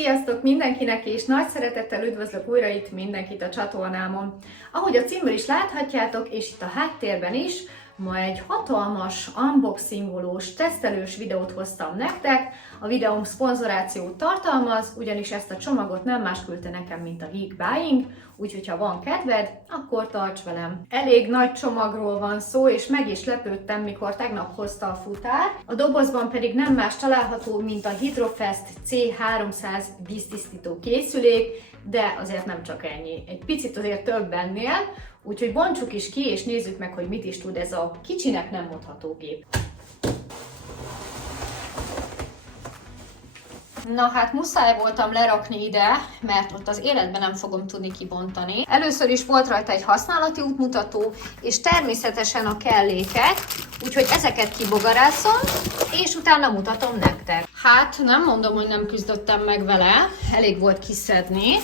Sziasztok mindenkinek, és nagy szeretettel üdvözlök újra itt mindenkit a csatornámon. Ahogy a címből is láthatjátok, és itt a háttérben is, ma egy hatalmas unboxingolós, tesztelős videót hoztam nektek. A videóm szponzorációt tartalmaz, ugyanis ezt a csomagot nem más küldte nekem, mint a Geek Buying, úgyhogy ha van kedved, akkor tarts velem. Elég nagy csomagról van szó, és meg is lepődtem, mikor tegnap hozta a futár. A dobozban pedig nem más található, mint a Hydrofest C300 víztisztító készülék, de azért nem csak ennyi. Egy picit azért több ennél, úgyhogy bontsuk is ki, és nézzük meg, hogy mit is tud ez a kicsinek nem mondható gép. Na hát muszáj voltam lerakni ide, mert ott az életben nem fogom tudni kibontani. Először is volt rajta egy használati útmutató, és természetesen a kellékek, úgyhogy ezeket kibogarászom, és utána mutatom nektek. Hát nem mondom, hogy nem küzdöttem meg vele, elég volt kiszedni.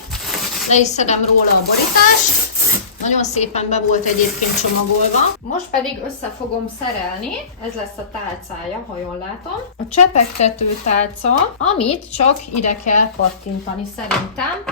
Le is szedem róla a borítást. Nagyon szépen be volt egyébként csomagolva. Most pedig össze fogom szerelni, ez lesz a tálcája, ha jól látom. A csepegtető tálca, amit csak ide kell pattintani szerintem.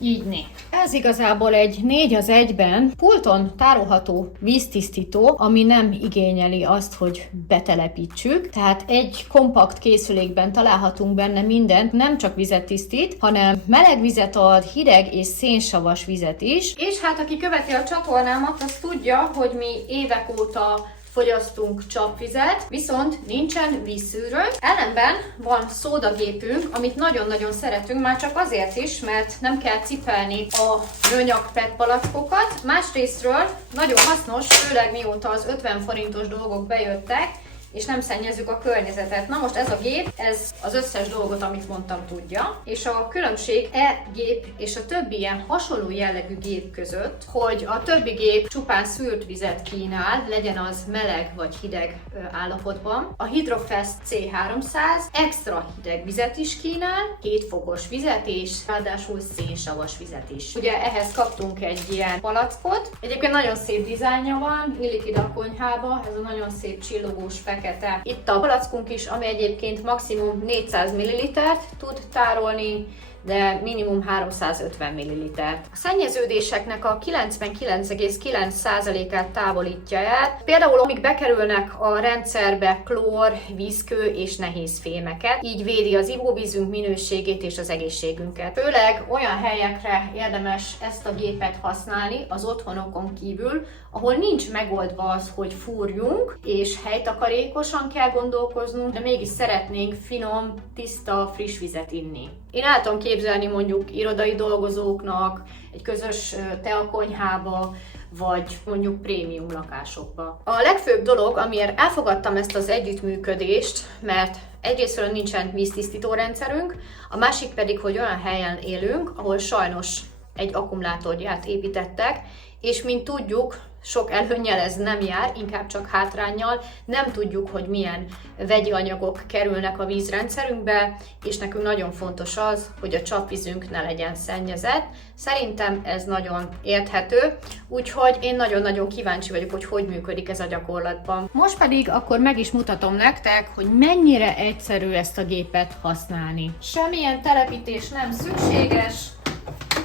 Így. Ez igazából egy 4:1-ben pulton tárolható víztisztító, ami nem igényeli azt, hogy betelepítsük. Tehát egy kompakt készülékben találhatunk benne mindent, nem csak vizet tisztít, hanem meleg vizet ad, hideg és szénsavas vizet is. És hát aki követi a csatornámat, az tudja, hogy mi évek óta fogyasztunk csapvizet, viszont nincsen vízszűrő. Ellenben van szódagépünk, amit nagyon-nagyon szeretünk, már csak azért is, mert nem kell cipelni a műanyag PET palackokat. Másrésztről nagyon hasznos, főleg mióta az 50 forintos dolgok bejöttek, és nem szennyezzük a környezetet. Na most ez a gép, ez az összes dolgot, amit mondtam, tudja. És a különbség gép és a többi ilyen hasonló jellegű gép között, hogy a többi gép csupán szűrt vizet kínál, legyen az meleg vagy hideg állapotban. A Hydrofest C300 extra hideg vizet is kínál, 2 fokos vizet és ráadásul szénsavas vizet is. Ugye ehhez kaptunk egy ilyen palackot. Egyébként nagyon szép dizájnja van, illik ide a konyhába, ez a nagyon szép csillogós fekete. Itt a palackunk is, ami egyébként maximum 400 ml-t tud tárolni, de minimum 350 ml-t. A szennyeződéseknek a 99,9%-át távolítja el. Például amik bekerülnek a rendszerbe klór, vízkő és nehéz fémeket, így védi az ivóvízünk minőségét és az egészségünket. Főleg olyan helyekre érdemes ezt a gépet használni az otthonokon kívül, ahol nincs megoldva az, hogy fúrjunk, és helytakarékosan kell gondolkoznunk, de mégis szeretnénk finom, tiszta, friss vizet inni. Én el tudom képzelni mondjuk irodai dolgozóknak, egy közös teakonyhába, vagy mondjuk prémium lakásokba. A legfőbb dolog, amiért elfogadtam ezt az együttműködést, mert egyrésztről nincsen víztisztító rendszerünk, a másik pedig, hogy olyan helyen élünk, ahol sajnos egy akkumulátorgyárt építettek, és mint tudjuk, sok előnnyel ez nem jár, inkább csak hátránnyal. Nem tudjuk, hogy milyen vegyi anyagok kerülnek a vízrendszerünkbe, és nekünk nagyon fontos az, hogy a csapvízünk ne legyen szennyezett. Szerintem ez nagyon érthető, úgyhogy én nagyon-nagyon kíváncsi vagyok, hogy működik ez a gyakorlatban. Most pedig akkor meg is mutatom nektek, hogy mennyire egyszerű ezt a gépet használni. Semmilyen telepítés nem szükséges,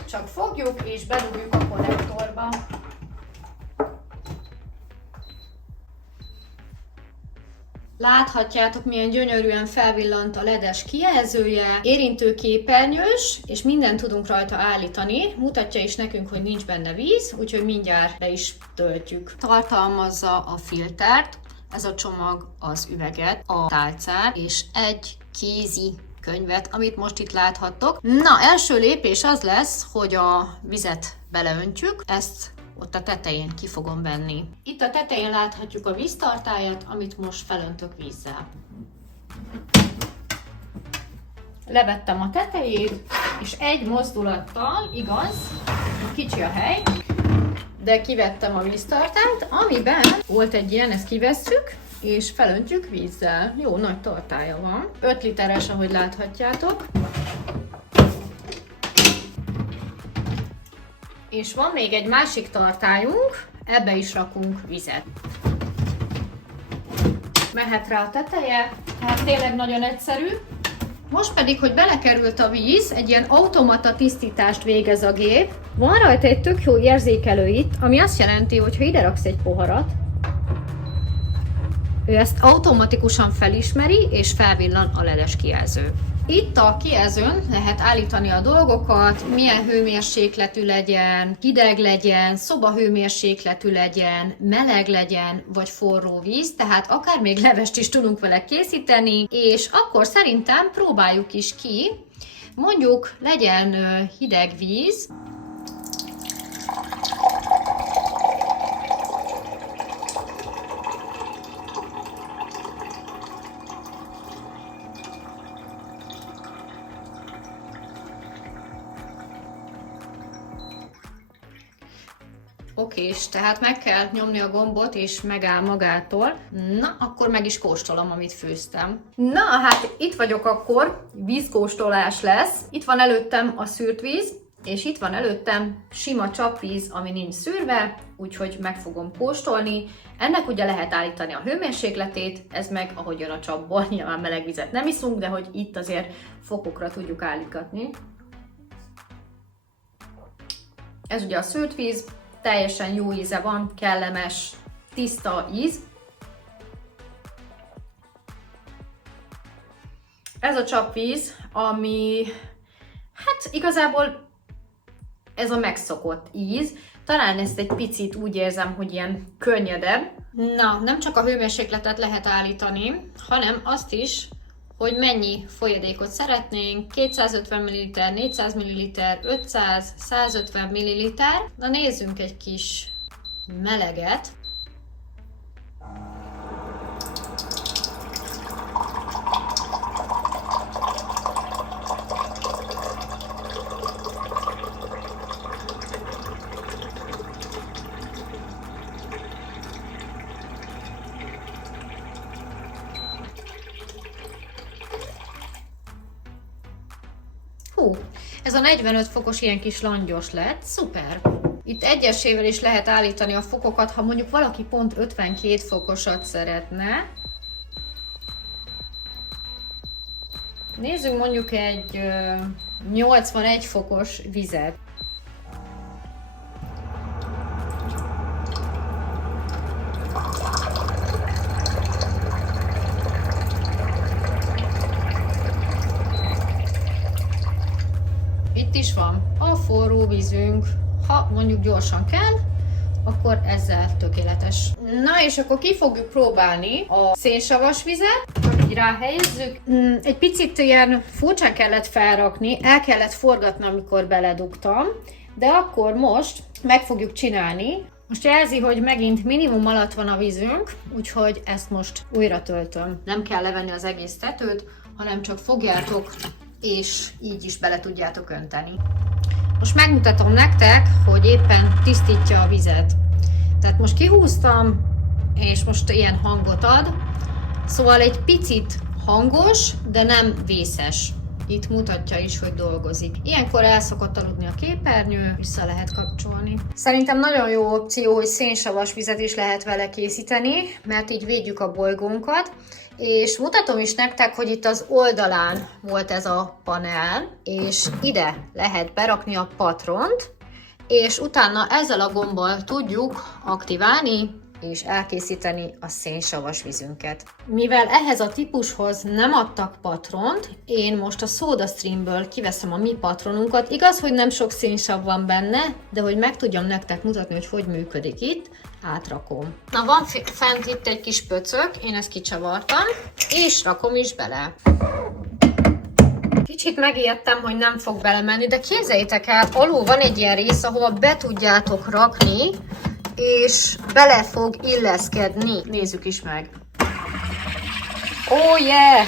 csak fogjuk és bedugjuk a konnektorba. Láthatjátok, milyen gyönyörűen felvillant a LED-es kijelzője, érintőképernyős, és mindent tudunk rajta állítani. Mutatja is nekünk, hogy nincs benne víz, úgyhogy mindjárt be is töltjük. Tartalmazza a filtert, ez a csomag az üveget, a tálcát, és egy kézi könyvet, amit most itt láthattok. Na, első lépés az lesz, hogy a vizet beleöntjük, ezt ott a tetején ki fogom venni. Itt a tetején láthatjuk a víztartályat, amit most felöntök vízzel. Levettem a tetejét, és egy mozdulattal, igaz, kicsi a hely, de kivettem a víztartályt, amiben volt egy ilyen, ezt kivesszük, és felöntjük vízzel. Jó nagy tartálya van. 5 literes, ahogy láthatjátok. És van még egy másik tartályunk, ebbe is rakunk vizet. Mehet rá a teteje, tehát tényleg nagyon egyszerű. Most pedig, hogy belekerült a víz, egy ilyen automata tisztítást végez a gép. Van rajta egy tök jó érzékelő itt, ami azt jelenti, hogy ha ide raksz egy poharat, ő ezt automatikusan felismeri, és felvillan a LED-es kijelző. Itt a kijelzőn lehet állítani a dolgokat, milyen hőmérsékletű legyen, hideg legyen, szobahőmérsékletű legyen, meleg legyen, vagy forró víz, tehát akár még levest is tudunk vele készíteni, és akkor szerintem próbáljuk is ki, mondjuk legyen hideg víz, Okés, tehát meg kell nyomni a gombot, és megáll magától. Na, akkor meg is kóstolom, amit főztem. Na, hát itt vagyok akkor, vízkóstolás lesz. Itt van előttem a szűrt víz, és itt van előttem sima csapvíz, ami nincs szűrve, úgyhogy meg fogom kóstolni. Ennek ugye lehet állítani a hőmérsékletét, ez meg ahogy jön a csapból, nyilván meleg vizet nem iszunk, de hogy itt azért fokokra tudjuk állítgatni. Ez ugye a szűrt víz, teljesen jó íze van, kellemes, tiszta íz. Ez a csapvíz, ami hát igazából ez a megszokott íz. Talán ezt egy picit úgy érzem, hogy ilyen könnyedebb. Na, nem csak a hőmérsékletet lehet állítani, hanem azt is, hogy mennyi folyadékot szeretnénk, 250 ml, 400 ml, 500, 150 ml. Na nézzünk egy kis meleget. Hú, ez a 45 fokos ilyen kis langyos lett, szuper! Itt egyesével is lehet állítani a fokokat, ha mondjuk valaki pont 52 fokosat szeretne. Nézzünk mondjuk egy 81 fokos vizet. Itt is van a forró vízünk, ha mondjuk gyorsan kell, akkor ezzel tökéletes. Na és akkor ki fogjuk próbálni a szénsavas vizet, így ráhelyezzük. Egy picit ilyen furcsán kellett felrakni, el kellett forgatni, amikor beledugtam, de akkor most meg fogjuk csinálni. Most jelzi, hogy megint minimum alatt van a vízünk, úgyhogy ezt most újra töltöm. Nem kell levenni az egész tetőt, hanem csak fogjátok, és így is bele tudjátok önteni. Most megmutatom nektek, hogy éppen tisztítja a vizet. Tehát most kihúztam, és most ilyen hangot ad. Szóval egy picit hangos, de nem vészes. Itt mutatja is, hogy dolgozik. Ilyenkor el szokott aludni a képernyő, vissza lehet kapcsolni. Szerintem nagyon jó opció, hogy szénsavas vizet is lehet vele készíteni, mert így védjük a bolygónkat. És mutatom is nektek, hogy itt az oldalán volt ez a panel, és ide lehet berakni a patront, és utána ezzel a gombbal tudjuk aktiválni és elkészíteni a szénsavas vízünket. Mivel ehhez a típushoz nem adtak patront, én most a SodaStreamből kiveszem a mi patronunkat. Igaz, hogy nem sok szénsav van benne, de hogy meg tudjam nektek mutatni, hogy hogy működik itt, átrakom. Na, van fent itt egy kis pöcök, én ezt kicsavartam, és rakom is bele. Kicsit megijedtem, hogy nem fog belemenni, de képzeljétek el, alul van egy ilyen rész, ahol be tudjátok rakni, és bele fog illeszkedni. Nézzük is meg. Oh yeah!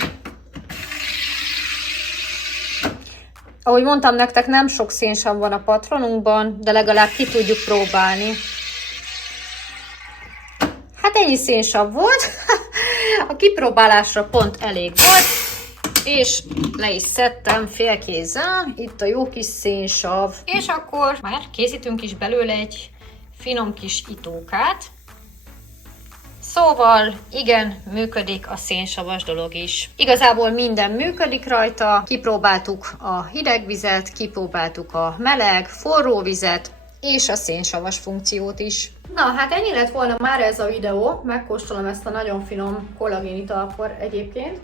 Ahogy mondtam nektek, nem sok szénsav van a patronunkban, de legalább ki tudjuk próbálni. Hát ennyi szénsav volt. A kipróbálásra pont elég volt. És le is szedtem félkézzel. Itt a jó kis szénsav. És akkor már készítünk is belőle egy finom kis itókát. Szóval igen, működik a szénsavas dolog is. Igazából minden működik rajta, kipróbáltuk a hideg vizet, kipróbáltuk a meleg, forró vizet, és a szénsavas funkciót is. Na, hát ennyi lett volna már ez a videó. Megkóstolom ezt a nagyon finom kollagén italpor egyébként.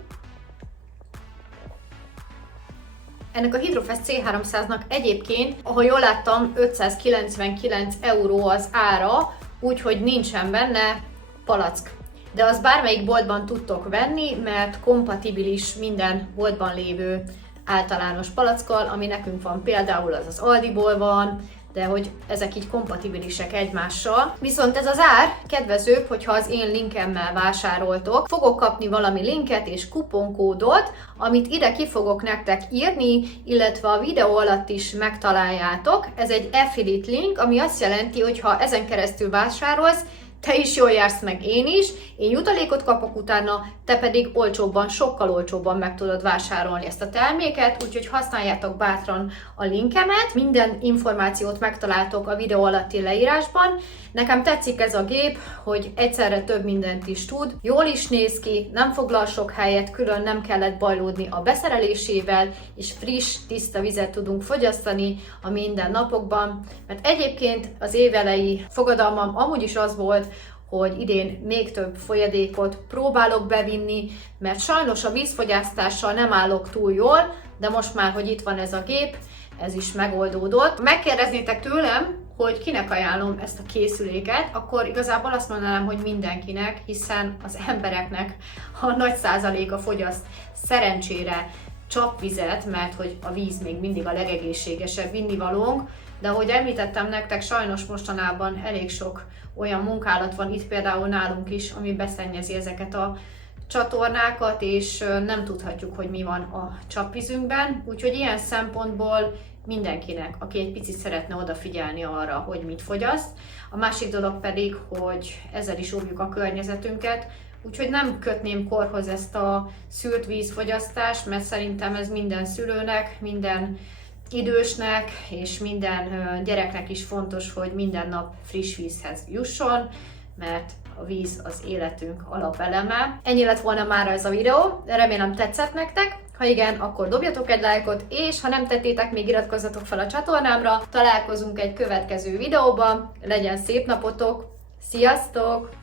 Ennek a Hydrofast C300-nak egyébként, ahogy jól láttam, 599 € az ára, úgyhogy nincsen benne palack. De azt bármelyik boltban tudtok venni, mert kompatibilis minden boltban lévő általános palackkal, ami nekünk van, például az Aldiból van, de hogy ezek így kompatibilisek egymással. Viszont ez az ár kedvezőbb, hogyha az én linkemmel vásároltok. Fogok kapni valami linket és kuponkódot, amit ide ki fogok nektek írni, illetve a videó alatt is megtaláljátok. Ez egy affiliate link, ami azt jelenti, hogy ha ezen keresztül vásárolsz, te is jól jársz, meg én is, én jutalékot kapok utána, te pedig olcsóbban, sokkal olcsóbban meg tudod vásárolni ezt a terméket, úgyhogy használjátok bátran a linkemet. Minden információt megtaláltok a videó alatti leírásban. Nekem tetszik ez a gép, hogy egyszerre több mindent is tud, jól is néz ki, nem foglal sok helyet, külön nem kellett bajlódni a beszerelésével, és friss, tiszta vizet tudunk fogyasztani a mindennapokban. Mert egyébként az évelei fogadalmam amúgy is az volt, hogy idén még több folyadékot próbálok bevinni, mert sajnos a vízfogyasztással nem állok túl jól, de most már, hogy itt van ez a gép, ez is megoldódott. Megkérdeznétek tőlem, hogy kinek ajánlom ezt a készüléket, akkor igazából azt mondanám, hogy mindenkinek, hiszen az embereknek a nagy százaléka fogyaszt szerencsére csapvizet, mert hogy a víz még mindig a legegészségesebb innivalónk, de ahogy említettem nektek, sajnos mostanában elég sok olyan munkálat van itt például nálunk is, ami beszennyezi ezeket a csatornákat, és nem tudhatjuk, hogy mi van a csapvízünkben. Úgyhogy ilyen szempontból mindenkinek, aki egy picit szeretne odafigyelni arra, hogy mit fogyaszt. A másik dolog pedig, hogy ezzel is óvjuk a környezetünket, úgyhogy nem kötném korhoz ezt a szűrt vízfogyasztást, mert szerintem ez minden szülőnek, minden idősnek és minden gyereknek is fontos, hogy minden nap friss vízhez jusson, mert a víz az életünk alapeleme. Ennyi lett volna már ez a videó, remélem tetszett nektek. Ha igen, akkor dobjatok egy lájkot, és ha nem tettétek, még iratkozzatok fel a csatornámra. Találkozunk egy következő videóban, legyen szép napotok, sziasztok!